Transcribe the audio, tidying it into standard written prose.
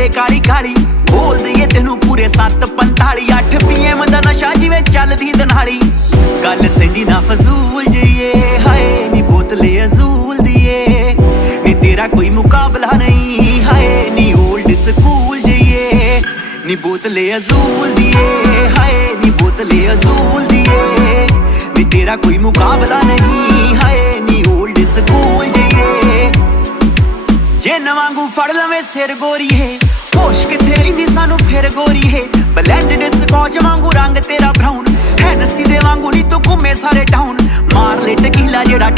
ਮੁੰਡੇ ਕਾਲੀ ਕਾਲੀ ਬੋਲ ਦਈਏ ਤੈਨੂੰ ਪੂਰੇ 7:45 8 PM ਦਾ ਨਸ਼ਾ ਜਿਵੇਂ ਚੱਲਦੀ ਦਨਾਲੀ ਗੱਲ ਸੈਂਦੀ ਨਾ ਫਜ਼ੂਲ ਜਈਏ ਹਾਏ ਨੀ ਬੋਤਲੇ ਅਜ਼ੂਲ ਦੀਏ ਨੀ ਤੇਰਾ ਕੋਈ ਮੁਕਾਬਲਾ ਨਹੀਂ ਹਾਏ ਨੀ 올ਡ ਸਕੂਲ ਜਈਏ ਨੀ ਬੋਤਲੇ ਅਜ਼ੂਲ ਦੀਏ ਹਾਏ ਨੀ ਬੋਤਲੇ ਅਜ਼ੂਲ ਦੀਏ ਨੀ ਤੇਰਾ ਕੋਈ ਮੁਕਾਬਲਾ ਨਹੀਂ ਹਾਏ ਨੀ 올ਡ ਸਕੂਲ ਜਈਏ ਜੇ ਨਵਾਂਗੂ ਫੜ ਲਵੇਂ ਸਿਰ ਗੋਰੀਏ ਹੋਸ਼ ਕਿੱਥੇ ਰਹਿੰਦੀ ਸਾਨੂੰ ਫਿਰ ਗੋਰੀਏ ਬਲੈਂਡਡ ਸਕੌਚ ਵਾਂਗੂ ਰੰਗ ਤੇਰਾ ਬਰਾਊਨ ਹੈਨਸੀ ਦੇ ਵਾਂਗੂ ਨੀ ਤੂੰ ਘੁੰਮੇ ਸਾਰੇ ਟਾਊਨ ਮਾਰ ਲੈ ਟਕੀਲਾ ਜਿਹੜਾ